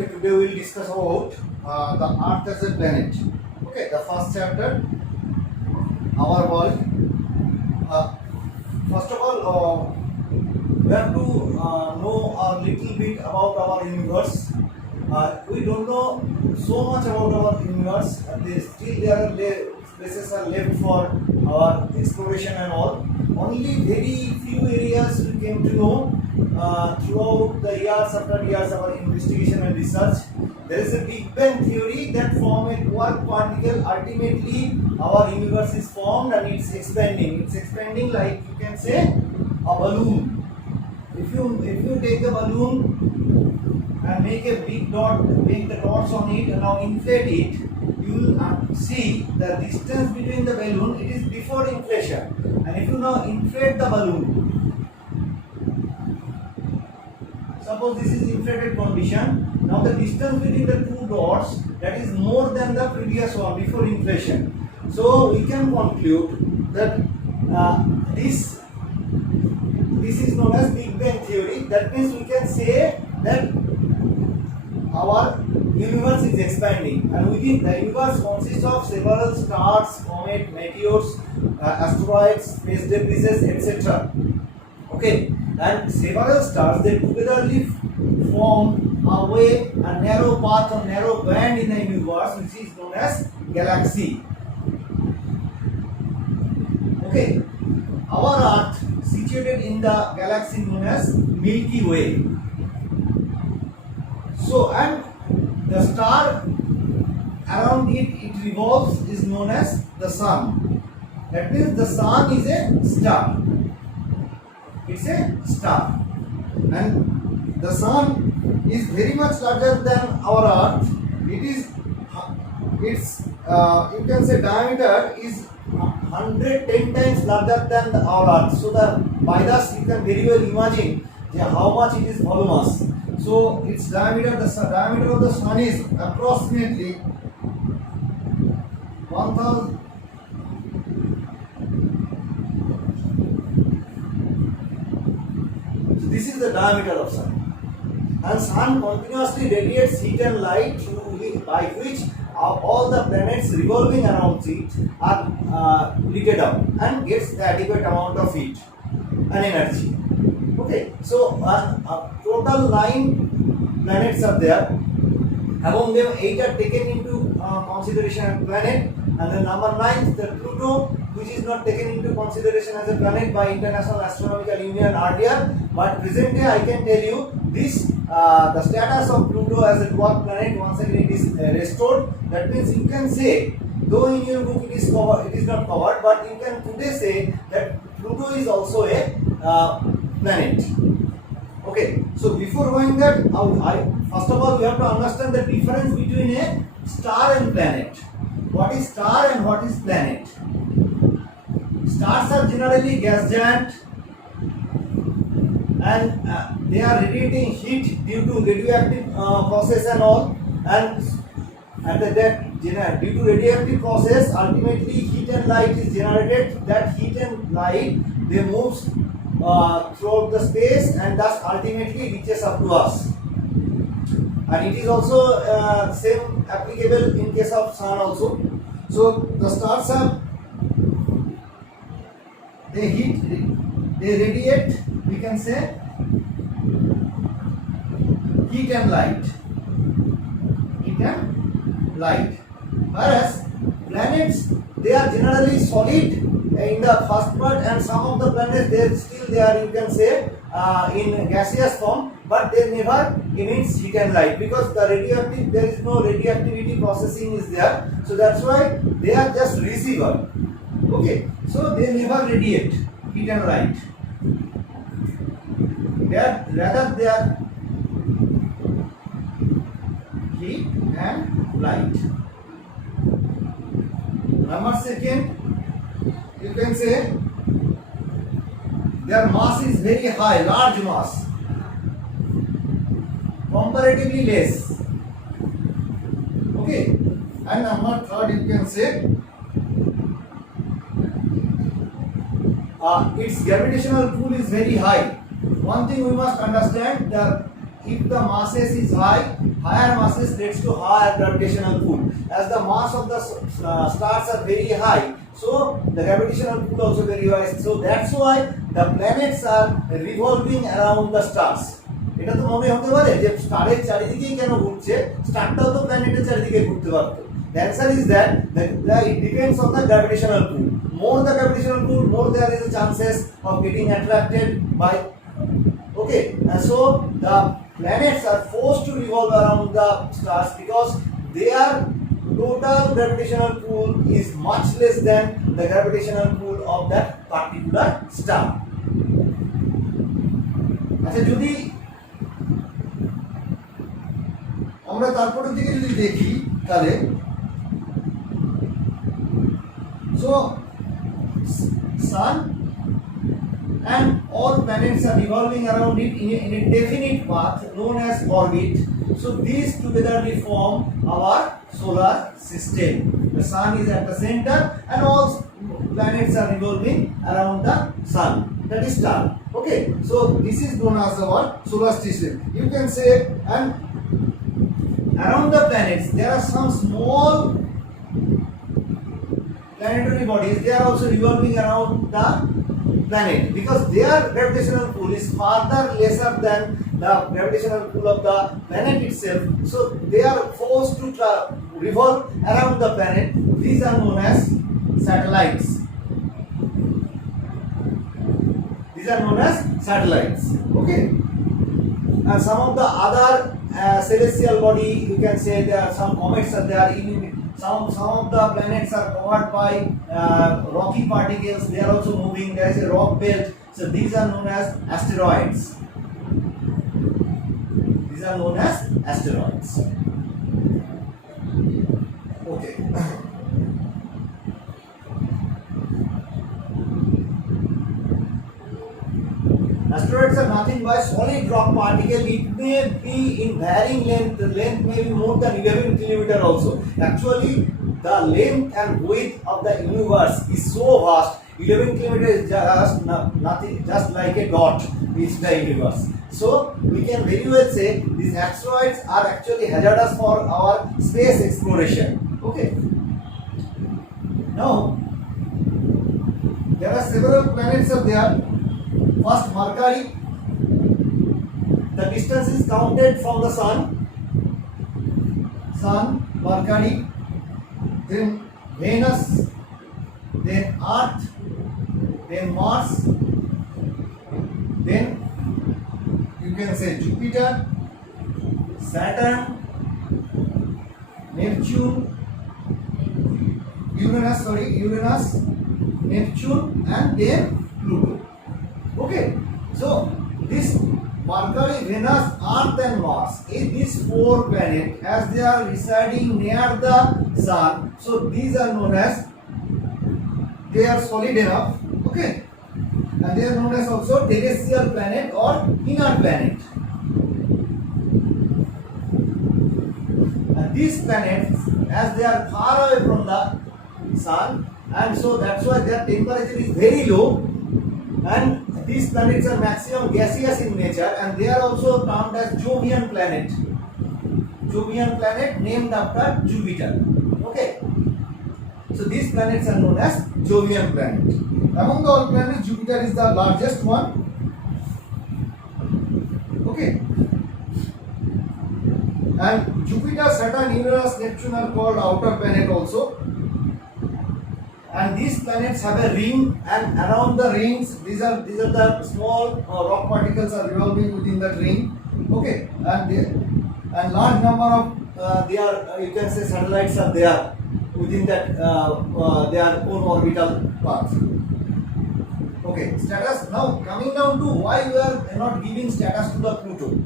Okay, today we will discuss about the Earth as a planet. Okay, the first chapter, our world. Uh, First of all, we have to know a little bit about our universe. We don't know so much about our universe. There are places are left for our exploration and all. Only very few areas we came to know throughout the years after years of our investigation and research. There is a Big Bang theory that from a quark particle ultimately our universe is formed and it's expanding. It's expanding like you can say a balloon. If you take a balloon and make a big dot, make the dots on it and now inflate it, you will see the distance between the balloon, it is before inflation. And if you now inflate the balloon, suppose this is inflated condition, now the distance between the two dots, that is more than the previous one before inflation. So we can conclude that this is known as Big Bang theory. That means we can say that our universe is expanding, and within the universe consists of several stars, comets, meteors, asteroids, space debris, etc. Okay, and several stars, they together form a narrow path or narrow band in the universe, which is known as galaxy. Okay, our Earth situated in the galaxy known as Milky Way. So, and the star around it revolves is known as the sun. That means the sun is a star. It's a star, and the sun is very much larger than our Earth. Its you can say diameter is 110 times larger than our Earth. So by this you can very well imagine how much it is voluminous. So its diameter, the diameter of the sun is approximately 1000. So this is the diameter of sun, and sun continuously radiates heat and light by which all the planets revolving around it are lit up and gets the adequate amount of heat and energy. Okay, so total 9 planets are there. Among them 8 are taken into consideration as planet, and the number 9, the Pluto, which is not taken into consideration as a planet by International Astronomical Union earlier, but presently I can tell you this the status of Pluto as a dwarf planet once again it is restored. That means you can say, though in your book it is covered, it is not covered, but you can today say that Pluto is also a planet. Okay, so before going that, first of all we have to understand the difference between a star and planet. What is star and what is planet? Stars are generally gas giant, and they are radiating heat due to radioactive process and all, and due to radioactive process ultimately heat and light is generated. That heat and light, they moves throughout the space and thus ultimately reaches up to us. And it is also same applicable in case of sun also. So the stars are, they radiate, we can say, heat and light. Whereas planets, they are generally solid in the first part, and some of the planets they are you can say in gaseous form, but they never emits heat and light because there is no radioactivity processing is there. So that's why they are just receiver. Okay, so they never radiate heat and light. They are heat and light. Number second, you can say their mass is very high, large mass, comparatively less. Okay, and number third, you can say its gravitational pull is very high. One thing we must understand, the if the masses is high, higher masses leads to higher gravitational pull. As the mass of the stars are very high, so the gravitational pull also very high. So that's why the planets are revolving around the stars. এটা তো মনে হতে পারে যে স্টারের চারিদিকেই কেন ঘুরছে, স্টারটাও তো প্ল্যানেটের চারিদিকে ঘুরতে পারতো। The answer is that it depends on the gravitational pull. More the gravitational pull, more there is a chances of getting attracted by. Okay, and so the planets are forced to revolve around the stars because their total gravitational pull is much less than the gravitational pull of that particular star. আচ্ছা, যদি আমরা তারপরের দিকে যদি দেখি তাহলে so sun and all planets are revolving around it in a definite path known as orbit. So these together form our solar system. The sun is at the center and all planets are revolving around the sun, that is star. Okay, so this is known as our solar system. You can say, and around the planets there are some small planetary bodies. They are also revolving around the planet because their gravitational pull is further lesser than the gravitational pull of the planet itself. So they are forced to revolve around the planet. These are known as satellites. These are known as satellites. Okay, and some of the other celestial body, you can say there are some comets are there. Some of the planets are covered by rocky particles. They are also moving. There is a rock belt. So these are known as asteroids. These are known as asteroids. Okay. Asteroids are nothing but solid rock particle. It may be in varying length. The length may be more than 11 kilometer also. Actually, the length and width of the universe is so vast. 11 kilometers is just nothing, just like a dot is the universe. So we can very well say these asteroids are actually hazardous for our space exploration. Okay. Now there are several planets are there. First, Mercury. The distance is counted from the sun. Sun, Mercury, then Venus, then Earth, then Mars, then you can say Jupiter, Saturn, Neptune, Uranus, Neptune, and then Pluto. Okay, so this Mercury, Venus, Earth and Mars, these four planets, as they are residing near the sun, so these are known as, they are solid enough. Okay, and they are known as also terrestrial planet or inner planet. And these planets, as they are far away from the sun, and so that's why their temperature is very low, and these planets are maximum gaseous in nature, and they are also termed as Jovian planet. Jovian planet named after Jupiter. Okay, so these planets are known as Jovian planet. Among the all planets, Jupiter is the largest one. Okay, and Jupiter, Saturn, Uranus, Neptune are called outer planet also. And these planets have a ring, and around the rings, these are the small rock particles are revolving within that ring. Okay, and large number of you can say satellites are there within that their own orbital path. Okay, status. Now coming down to why we are not giving status to the Pluto.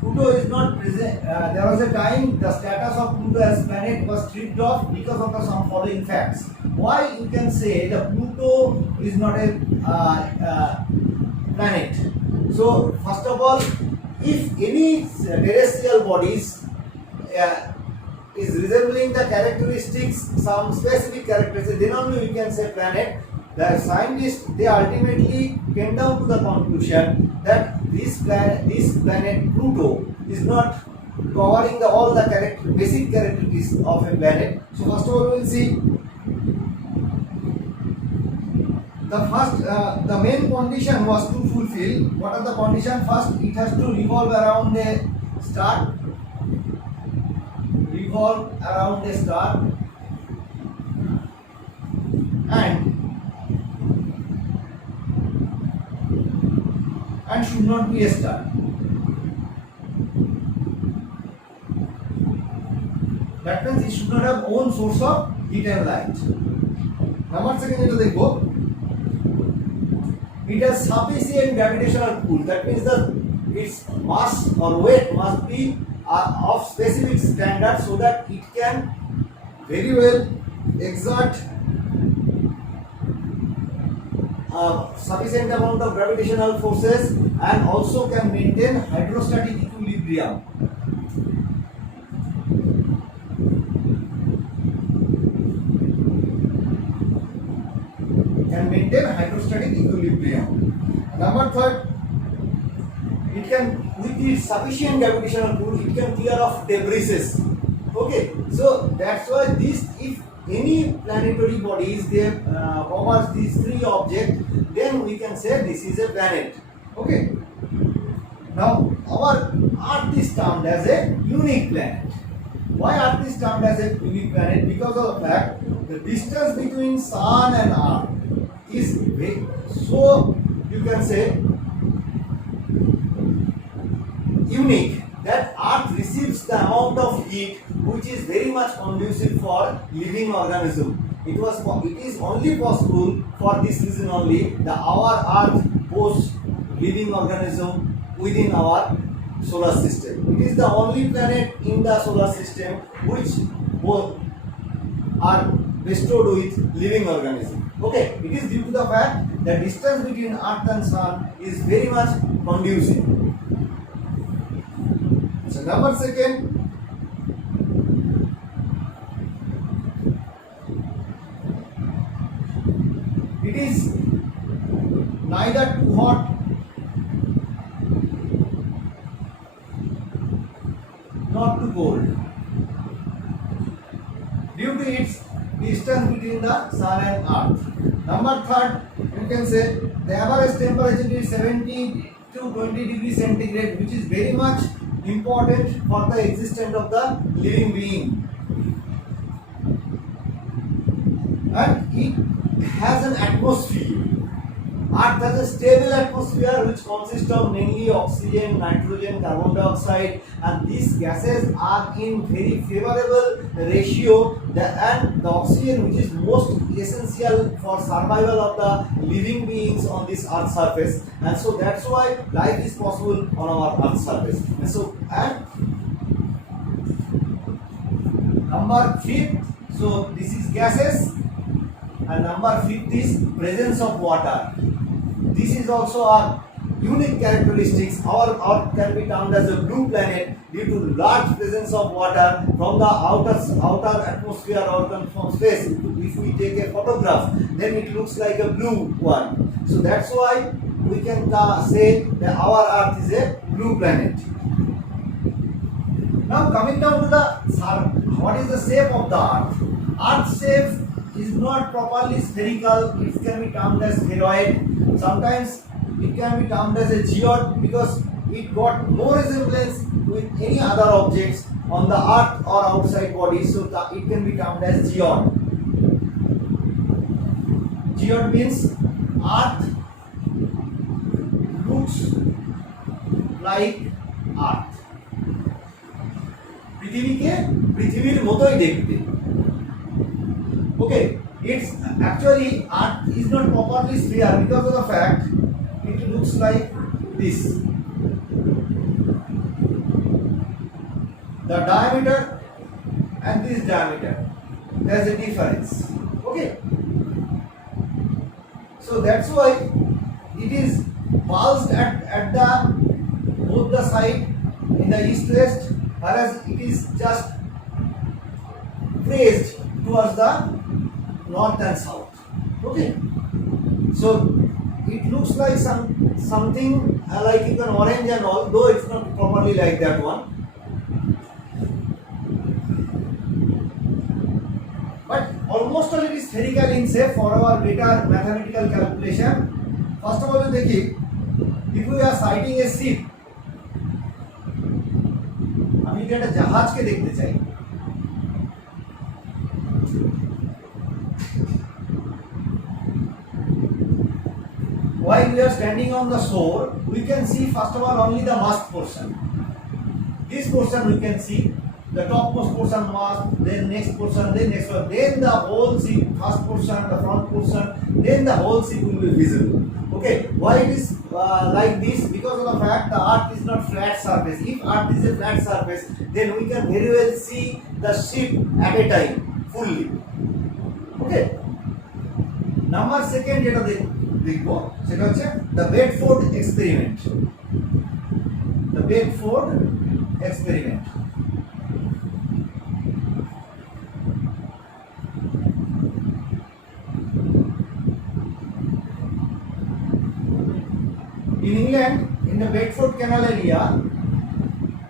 Pluto is not present. There was a time the status of Pluto as planet was stripped off because of some following facts. Why you can say that Pluto is not a planet. So first of all, if any terrestrial bodies is resembling the characteristics, some specific characteristics, then only we can say planet. The scientists, they ultimately came down to the conclusion that this planet Pluto is not covering all the basic characteristics of a planet. So first of all, we will see the main condition was to fulfill. What are the conditions? First, it has to revolve around a star. And should not be a star. That means it should not have own source of heat and light. Number second, it has sufficient gravitational pull. That means that its mass or weight must be of specific standard so that it can very well exert sufficient amount of gravitational forces and also can maintain hydrostatic equilibrium. Number third, it can, with its sufficient gravitational pull, it can clear off debris. Okay, so that's why this, if any planetary body is there covers these three objects, then we can say this is a planet. Okay. Now our Earth is termed as a unique planet. Why Earth is termed as a unique planet? Because of the fact the distance between Sun and Earth is big. So you can say unique, that Earth receives the amount of heat which is very much conducive for living organism. It is only possible for this reason only that our Earth boasts living organism within our solar system. It is the only planet in the solar system which both are bestowed with living organism. Okay, it is due to the fact that distance between Earth and Sun is very much conducive. So number second, it is neither too hot nor too cold due to its distance between the Sun and Earth. Number third, you can say the average temperature is 70 to 20 degrees centigrade, which is very much important for the existence of the living being. And it has an atmosphere. Earth has a stable atmosphere which consists of mainly oxygen, nitrogen, carbon dioxide, and these gases are in very favorable ratio. And the oxygen, which is most essential for survival of the living beings on this Earth's surface, and so that's why life is possible on our Earth's surface. And so, and number fifth, so this is gases, and number fifth is presence of water. This is also a unique characteristics. Our Earth can be termed as a blue planet due to large presence of water from the outer atmosphere or from space. If we take a photograph, then it looks like a blue one. So that's why we can say that our Earth is a blue planet. Now coming down to the what is the shape of the Earth? Earth's shape is not properly spherical. It can be termed as spheroid. Sometimes it can be termed as a geode because it got no resemblance with any other objects on the Earth or outside body. So it can be termed as geode. Geode means Earth looks like Earth. পৃথিবীর মতোই দেখতে। Okay, it's actually Earth is not properly sphere because of the fact it looks like this. The diameter and this diameter, there's a difference. Okay, so that's why it is bulged at the both the side in the east-west, whereas it is just raised towards the north and south. Okay, so it looks like something like an orange and all, though it's not properly like that one. But almost all it is spherical in shape for our better mathematical calculation. First of all, if we are sighting a ship, আমি একটা জাহাজকে দেখতে চাই। While we are standing on the shore, we can see first of all only the mast portion. This portion we can see, the topmost portion mast, then next portion, then next one, then the whole ship, first portion, the front portion, then the whole ship will be visible. Okay, why it is like this? Because of the fact the earth is not flat surface. If earth is a flat surface, then we can very well see the ship at a time fully. Okay. Number second যেটা দেখব সেটা হচ্ছে the Bedford experiment. The Bedford experiment. In England, in the Bedford Canal area,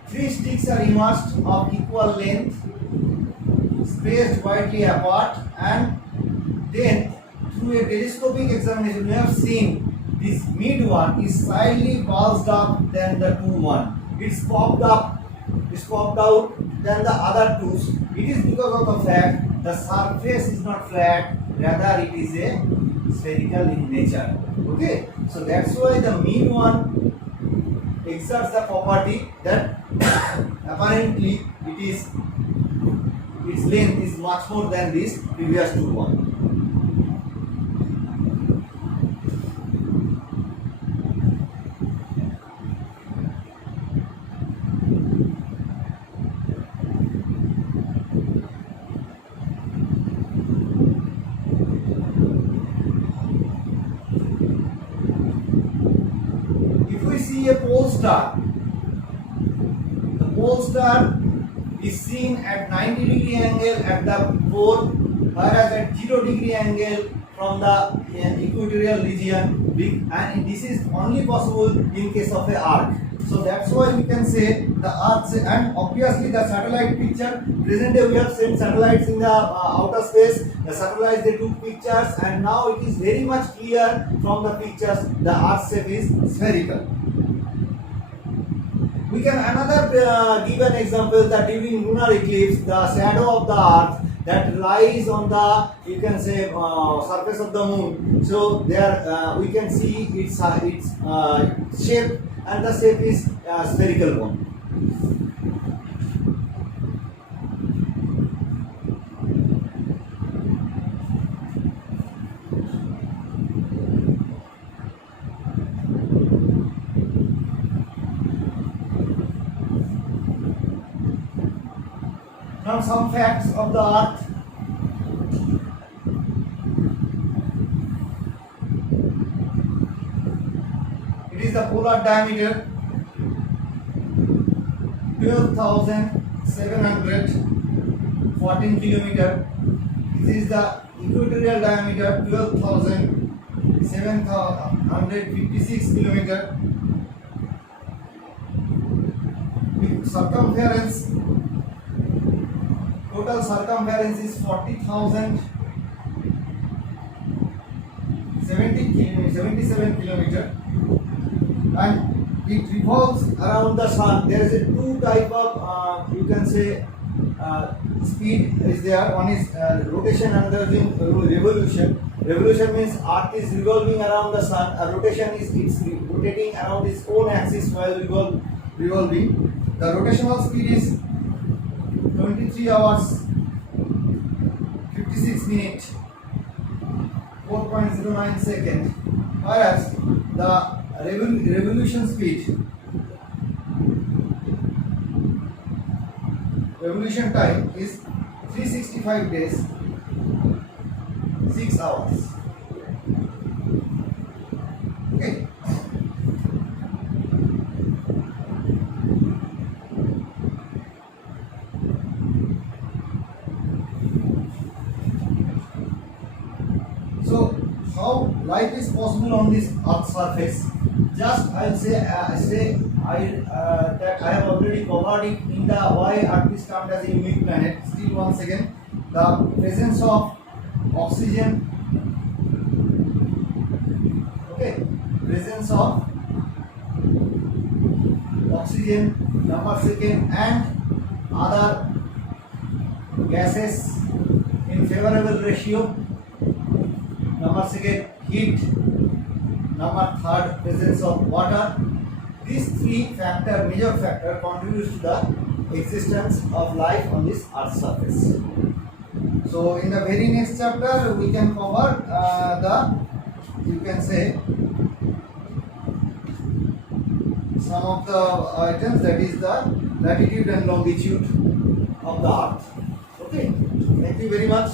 3 sticks are immersed of equal length, spaced widely apart, and then through a telescopic examination, we have seen this mid one is slightly bulged up than the two one. It's popped out than the other two. It is because of the fact the surface is not flat, rather it is a spherical in nature. Okay, so that's why the mean one exerts the property that apparently its length is much more than this previous two one. See a pole star. The pole star is seen at 90-degree angle at the pole, whereas at 0-degree angle from the equatorial region, and this is only possible in case of a arc. So that's why we can say the earth, and obviously the satellite picture, present day we have sent satellites in the outer space. The satellites, they took pictures, and now it is very much clear from the pictures the earth shape is spherical. We can another give an example that during lunar eclipse, the shadow of the earth that lies on the, you can say, surface of the moon. So there we can see its shape, and the shape is spherical one. Now some facts of the earth. It is the polar diameter 12,714 kilometer. This is the equatorial diameter 12,756 kilometer. Circumference. Total circumference is 40,077 kilometer, and it revolves around the sun. There is a two type of you can say speed is there. One is rotation, another is revolution. Revolution means earth is revolving around the sun. A rotation is it's rotating around its own axis while revolving. The rotational speed is 23 hours 56 minutes 4.09 seconds, whereas the revolution speed, revolution time is 365 days 6 hours. Okay. life is possible on this Earth surface. Just I'll say that I have already covered it in the why Earth is termed as a unique planet. Still once again, the presence of oxygen. Okay, presence of oxygen. Number second, and other gases in favorable ratio. Number second, heat. Number third, presence of water. These three major factor contributes to the existence of life on this Earth's surface. So in the very next chapter we can cover you can say some of the items, that is the latitude and longitude of the Earth. Okay, thank you very much.